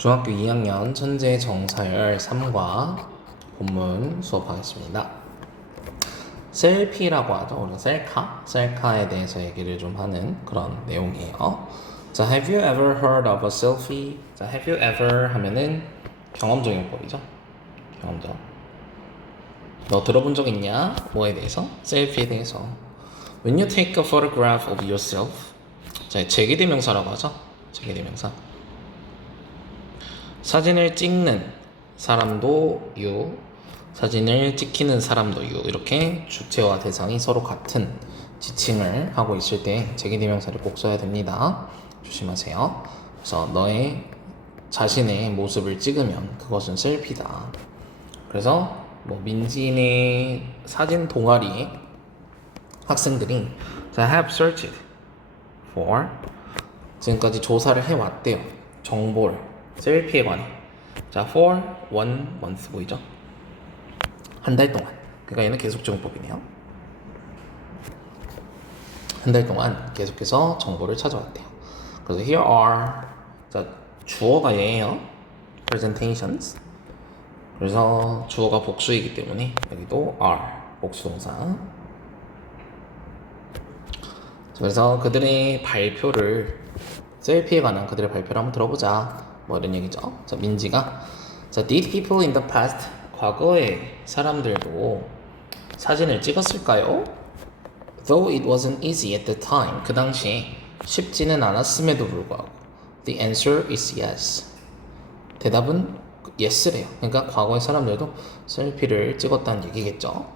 중학교 2학년 천재 정사열 3과 본문 수업하겠습니다. 셀피라고 하죠. 우리가 셀카에 대해서 얘기를 좀 하는 그런 내용이에요. 자, have you ever heard of a selfie? 자, have you ever 하면은 경험적 용법이죠. 경험적. 너 들어본 적 있냐? 뭐에 대해서? 셀피에 대해서. When you take a photograph of yourself. 자, 제기대명사라고 하죠. 제기대명사. 사진을 찍는 사람도 you, 사진을 찍히는 사람도 you, 이렇게 주체와 대상이 서로 같은 지칭을 하고 있을 때 제기대명사를 꼭 써야 됩니다. 조심하세요. 그래서 너의 자신의 모습을 찍으면 그것은 셀피다. 그래서 뭐 민지네 사진 동아리 학생들이 have searched for, 지금까지 조사를 해왔대요. 정보를 셀피에 관해. 자, for 1 month 보이죠? 한 달 동안. 그러니까 얘는 계속적용법이네요. 한 달 동안 계속해서 정보를 찾아왔대요. 그래서 here are, 자, 주어가 얘예요. presentations. 그래서 주어가 복수이기 때문에 여기도 are, 복수동사. 그래서 그들의 발표를, 셀피에 관한 그들의 발표를 한번 들어보자. 뭐 이런 얘기죠. 자, 민지가 자, did people in the past, 과거의 사람들도 사진을 찍었을까요? Though it wasn't easy at the time, 그 당시에 쉽지는 않았음에도 불구하고 the answer is yes. 대답은 yes래요. 그러니까 과거의 사람들도 셀피를 찍었다는 얘기겠죠.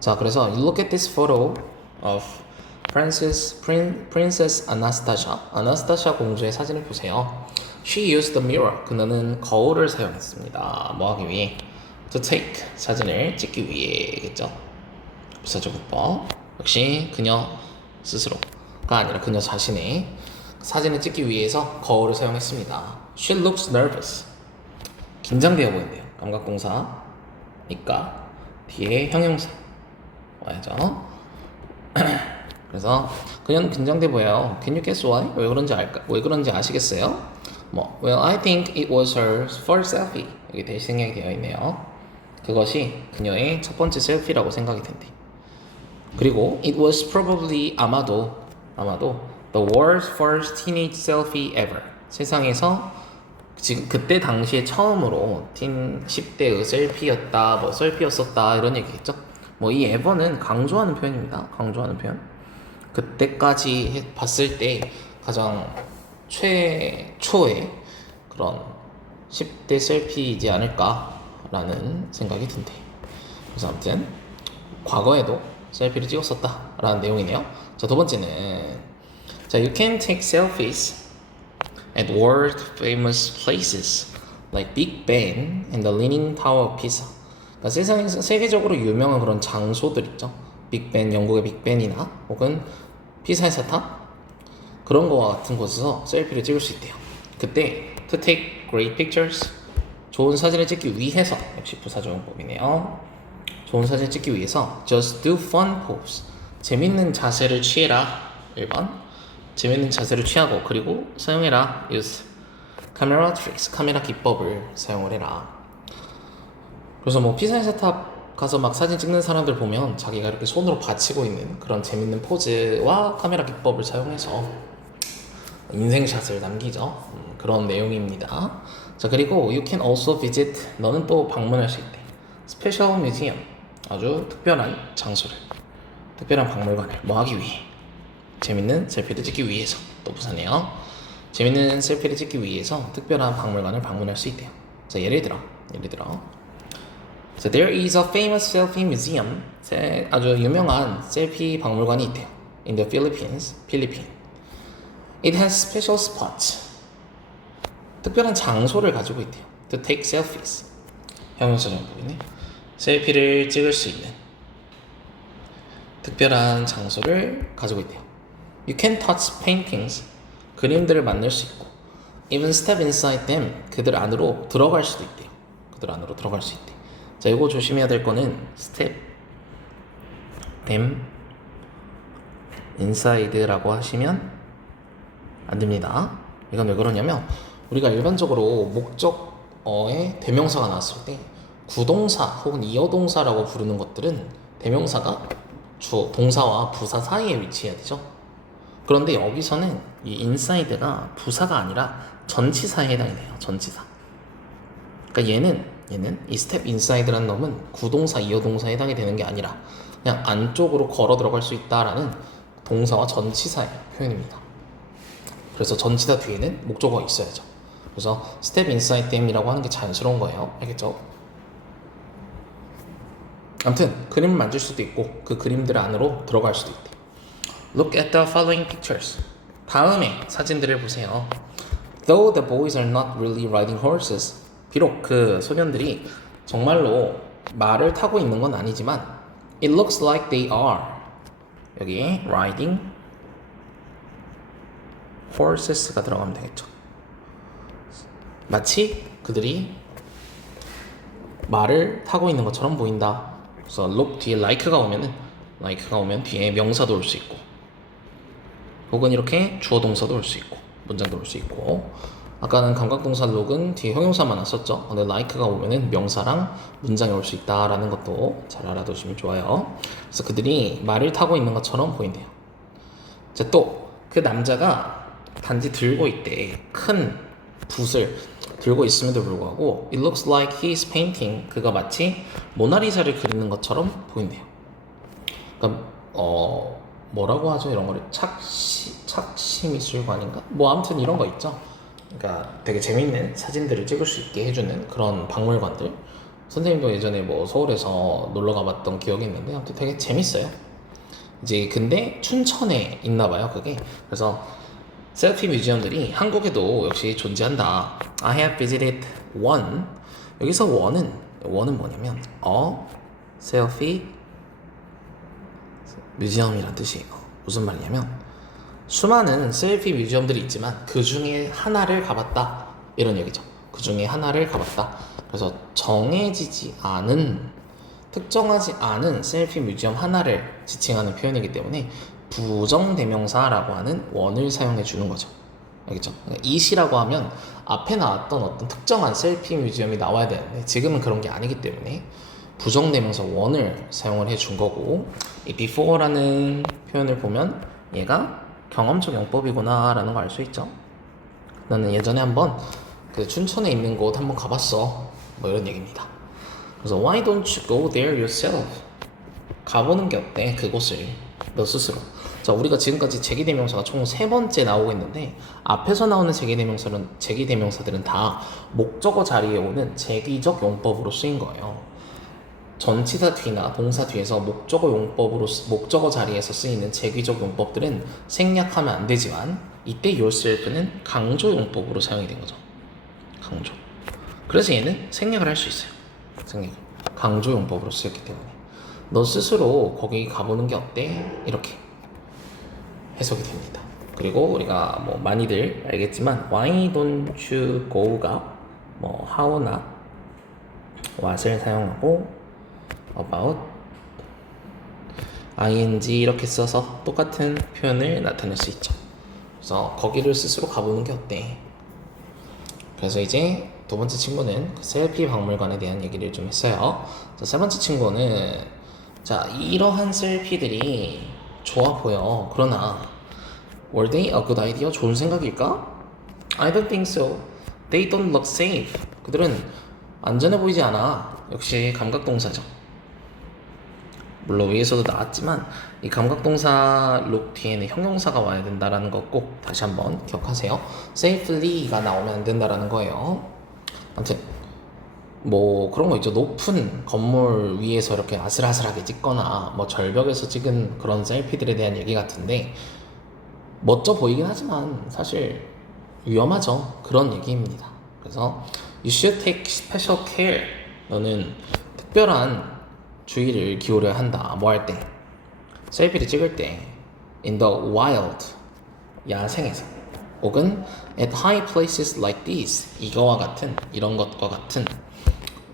자, 그래서 you look at this photo of Princess Anastasia. 아나스타샤 공주의 사진을 보세요. She used the mirror. 그녀는 거울을 사용했습니다. 뭐 하기 위해? To take. 사진을 찍기 위해겠죠. 부사적어법. 역시 그녀 스스로가 아니라 그녀 자신의 사진을 찍기 위해서 거울을 사용했습니다. She looks nervous. 긴장되어 보인대요. 감각동사니까 뒤에 형용사 와야죠. 그래서 그녀는 긴장돼 보여요. Can you guess why? 왜 그런지 아시겠어요? 뭐, well, I think it was her first selfie. 여기 대시 생략이 되어 있네요. 그것이 그녀의 첫 번째 셀피라고 생각이 된대. 그리고 it was probably 아마도 the world's first teenage selfie ever. 세상에서 지금 그때 당시에 처음으로 10대의 셀피였다, 뭐 셀피였었다 이런 얘기겠죠. 뭐 이 ever는 강조하는 표현입니다. 강조하는 표현. 그때까지 봤을 때 가장 최초의 그런 10대 셀피이지 않을까라는 생각이 든대. 그래서 아무튼 과거에도 셀피를 찍었었다라는 내용이네요. 자, 두 번째는 자, you can take selfies at world famous places like Big Ben and the Leaning Tower of Pisa. 그러니까 세상에서 세계적으로 유명한 그런 장소들 있죠. 빅벤, 영국의 빅벤이나 혹은 피사의 사탑, 그런 거와 같은 곳에서 셀피를 찍을 수 있대요. 그때 to take great pictures, 좋은 사진을 찍기 위해서, 역시 부사적용법이네요. 좋은 사진을 찍기 위해서 just do fun pose, 재밌는 자세를 취해라. 1번 재밌는 자세를 취하고, 그리고 사용해라 use camera tricks, 카메라 기법을 사용을 해라. 그래서 뭐 피사의 사탑 가서 막 사진 찍는 사람들 보면 자기가 이렇게 손으로 받치고 있는 그런 재밌는 포즈와 카메라 기법을 사용해서 인생샷을 남기죠. 그런 내용입니다. 자, 그리고 you can also visit, 너는 또 방문할 수 있대. Special museum, 아주 특별한 장소를, 특별한 박물관을 뭐 하기 위해? 재밌는 셀피를 찍기 위해서. 또 부사네요. 재밌는 셀피를 찍기 위해서 특별한 박물관을 방문할 수 있대요. 자, 예를 들어 So there is a famous selfie museum. 아주 유명한 셀피 박물관이 있대요. In the Philippines, 필리핀. It has special spots. 특별한 장소를 가지고 있대요. To take selfies. 형용사 정보이네. 셀피를 찍을 수 있는 특별한 장소를 가지고 있대요. You can touch paintings. 그림들을 만날 수 있고, even step inside them. 그들 안으로 들어갈 수도 있대요. 그들 안으로 들어갈 수 있대. 자, 이거 조심해야 될 거는 step them inside라고 하시면 안 됩니다. 이건 왜 그러냐면 우리가 일반적으로 목적어에 대명사가 나왔을 때 구동사 혹은 이어동사라고 부르는 것들은 대명사가 동사와 부사 사이에 위치해야 되죠. 그런데 여기서는 이 inside가 부사가 아니라 전치사에 해당이 돼요. 전치사. 그러니까 얘는 이 step inside라는 놈은 구동사, 이어동사에 해당이 되는 게 아니라 그냥 안쪽으로 걸어 들어갈 수 있다라는 동사와 전치사의 표현입니다. 그래서 전치사 뒤에는 목적어가 있어야죠. 그래서 step inside them이라고 하는 게 자연스러운 거예요. 알겠죠? 아무튼 그림을 만질 수도 있고 그 그림들 안으로 들어갈 수도 있대. Look at the following pictures. 다음에 사진들을 보세요. Though the boys are not really riding horses. 비록 그 소년들이 정말로 말을 타고 있는 건 아니지만 It looks like they are. 여기에 riding horses가 들어가면 되겠죠. 마치 그들이 말을 타고 있는 것처럼 보인다. 그래서 look 뒤에 like가 오면 뒤에 명사도 올 수 있고 혹은 이렇게 주어 동사도 올 수 있고 문장도 올 수 있고 아까는 감각동사 look은 뒤에 형용사만 왔었죠. 근데 like가 오면은 명사랑 문장이 올 수 있다라는 것도 잘 알아두시면 좋아요. 그래서 그들이 말을 타고 있는 것처럼 보인대요. 이제 또 그 남자가 단지 들고 있대. 큰 붓을 들고 있음에도 불구하고 It looks like he's painting. 그가 마치 모나리자를 그리는 것처럼 보인대요. 그러니까 뭐라고 하죠? 이런 거를 착시미술관인가? 뭐 아무튼 이런 거 있죠. 그러니까 되게 재밌는 사진들을 찍을 수 있게 해주는 그런 박물관들. 선생님도 예전에 뭐 서울에서 놀러 가봤던 기억이 있는데 아무튼 되게 재밌어요. 이제 근데 춘천에 있나 봐요, 그게. 그래서 셀피 뮤지엄들이 한국에도 역시 존재한다. I have visited one. 여기서 one은 뭐냐면 selfie 뮤지엄이란 뜻이에요. 무슨 말이냐면 수많은 셀피 뮤지엄들이 있지만 그 중에 하나를 가봤다 이런 얘기죠. 그 중에 하나를 가봤다. 그래서 정해지지 않은 특정하지 않은 셀피 뮤지엄 하나를 지칭하는 표현이기 때문에 부정대명사라고 하는 원을 사용해 주는 거죠. 알겠죠? 그러니까 it이라고 하면 앞에 나왔던 어떤 특정한 셀피 뮤지엄이 나와야 되는데 지금은 그런 게 아니기 때문에 부정대명사 원을 사용을 해 준 거고 이 before라는 표현을 보면 얘가 경험적 용법이구나 라는 걸 알 수 있죠. 나는 예전에 한번 그 춘천에 있는 곳 한번 가봤어 뭐 이런 얘기입니다. 그래서 Why don't you go there yourself? 가보는 게 어때? 그곳을 너 스스로. 자, 우리가 지금까지 제기대명사가 총 3번째 나오고 있는데 앞에서 나오는 제기대명사들은 다 목적어 자리에 오는 제기적 용법으로 쓰인 거예요. 전치사 뒤나 동사 뒤에서 목적어 자리에서 쓰이는 제기적 용법들은 생략하면 안 되지만 이때 yourself는 강조 용법으로 사용이 된 거죠. 강조. 그래서 얘는 생략을 할 수 있어요. 강조 용법으로 쓰였기 때문에 너 스스로 거기 가보는 게 어때? 이렇게 해석이 됩니다. 그리고 우리가 뭐 많이들 알겠지만 Why don't you go가 뭐 how나 what을 사용하고 about ing 이렇게 써서 똑같은 표현을 나타낼 수 있죠. 그래서 거기를 스스로 가보는 게 어때? 그래서 이제 두 번째 친구는 그 셀피 박물관에 대한 얘기를 좀 했어요. 자, 세 번째 친구는 자, 이러한 셀피들이 좋아 보여. 그러나 were they a good idea? 좋은 생각일까? I don't think so. They don't look safe. 그들은 안전해 보이지 않아. 역시 감각동사죠. 물론 위에서도 나왔지만 이 감각동사 look 뒤에는 형용사가 와야 된다라는 거 꼭 다시 한번 기억하세요. safely가 나오면 안 된다라는 거예요. 아무튼 뭐 그런 거 있죠. 높은 건물 위에서 이렇게 아슬아슬하게 찍거나 뭐 절벽에서 찍은 그런 셀피들에 대한 얘기 같은데 멋져 보이긴 하지만 사실 위험하죠. 그런 얘기입니다. 그래서 you should take special care. 너는 특별한 주의를 기울여야 한다. 뭐 할 때? 셀피를 찍을 때 in the wild 야생에서 혹은 at high places like these 이거와 같은 이런 것과 같은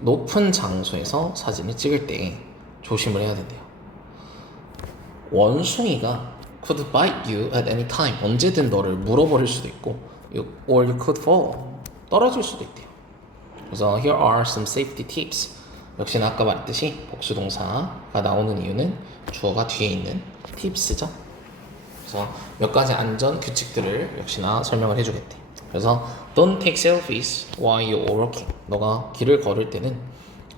높은 장소에서 사진을 찍을 때 조심을 해야 된대요. 원숭이가 could bite you at any time. 언제든 너를 물어버릴 수도 있고 or you could fall. 떨어질 수도 있대요. 그래서 here are some safety tips. 역시나 아까 말했듯이 복수동사가 나오는 이유는 주어가 뒤에 있는 tips죠. 그래서 몇 가지 안전 규칙들을 역시나 설명을 해주겠대. 그래서 don't take selfies while you're walking. 너가 길을 걸을 때는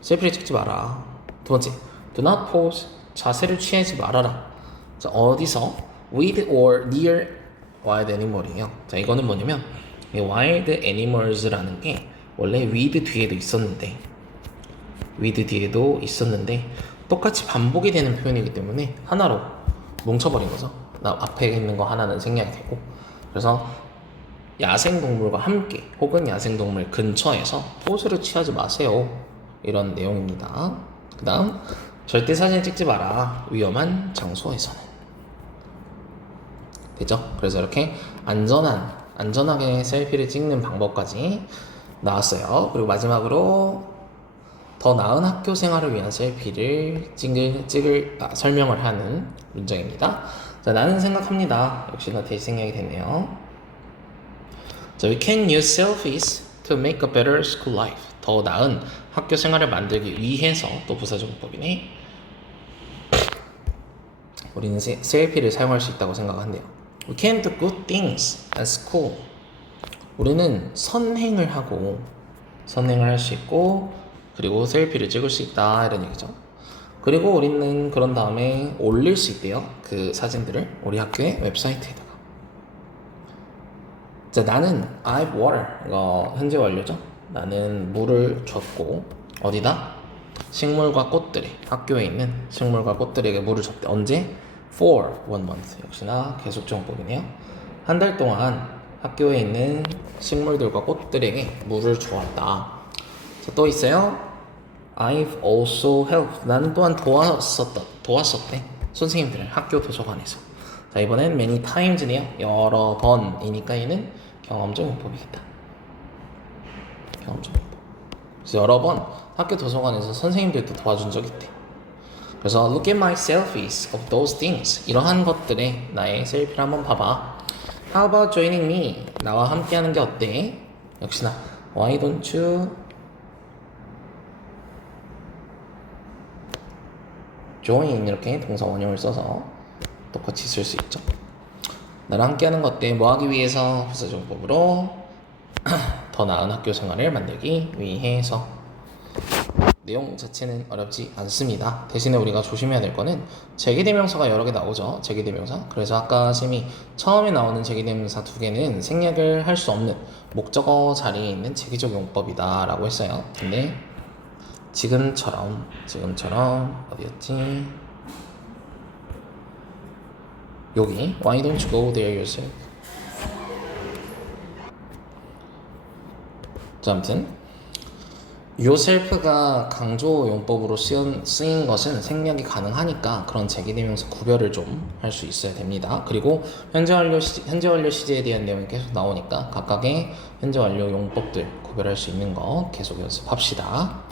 셀피를 찍지 마라. 두 번째, do not pose. 자세를 취하지 말아라. 자, 어디서 with or near wild animal이에요. 자, 이거는 뭐냐면 이 wild animals라는 게 원래 with 뒤에도 있었는데 똑같이 반복이 되는 표현이기 때문에 하나로 뭉쳐버린 거죠. 나 앞에 있는 거 하나는 생략이 되고. 그래서 야생동물과 함께 혹은 야생동물 근처에서 포즈를 취하지 마세요. 이런 내용입니다. 그 다음, 절대 사진 찍지 마라. 위험한 장소에서는. 되죠? 그래서 이렇게 안전하게 셀피를 찍는 방법까지 나왔어요. 그리고 마지막으로 더 나은 학교 생활을 위한 셀피를 설명을 하는 문장입니다. 자, 나는 생각합니다. 역시나 대시 생략이 됐네요. 자, we can use selfies to make a better school life. 더 나은 학교 생활을 만들기 위해서, 또 부사적용법이네. 우리는 셀피를 사용할 수 있다고 생각한대요. We can do good things at school. 우리는 선행을 할 수 있고, 그리고 셀피를 찍을 수 있다, 이런 얘기죠. 그리고 우리는 그런 다음에 올릴 수 있대요. 그 사진들을 우리 학교의 웹사이트에다가. 자, 나는 I've water. 이거 현재 완료죠. 나는 물을 줬고, 어디다? 식물과 꽃들에, 학교에 있는 식물과 꽃들에게 물을 줬대. 언제? For 1 month. 역시나 계속적용법이네요. 한 달 동안 학교에 있는 식물들과 꽃들에게 물을 주었다. 자, 또 있어요. I've also helped. 나는 또한 도왔었대. 선생님들을 학교 도서관에서. 자, 이번엔 many times네요. 여러 번이니까 얘는 경험적 용법이겠다. 경험적 용법. 그래서 여러 번 학교 도서관에서 선생님들도 도와준 적이 있대. 그래서 look at my selfies of those things. 이러한 것들에 나의 셀피를 한번 봐봐. How about joining me? 나와 함께하는 게 어때? 역시나 why don't you join 이렇게 동사 원형을 써서 똑같이 쓸 수 있죠. 나랑 함께하는 것 어때? 뭐 하기 위해서? 부사정법으로 더 나은 학교 생활을 만들기 위해서. 내용 자체는 어렵지 않습니다. 대신에 우리가 조심해야 될 거는 제기대명사가 여러 개 나오죠. 제기대명사. 그래서 아까 쌤이 처음에 나오는 제기대명사 2개는 생략을 할 수 없는 목적어 자리에 있는 제기적 용법이다 라고 했어요. 근데 지금처럼 어디였지? 여기 Why don't you go there yourself? 자, 아무튼 yourself가 강조 용법으로 쓰인 것은 생략이 가능하니까 그런 제기대명사 구별을 좀 할 수 있어야 됩니다. 그리고 현재 완료 시제에 대한 내용이 계속 나오니까 각각의 현재 완료 용법들 구별할 수 있는 거 계속 연습합시다.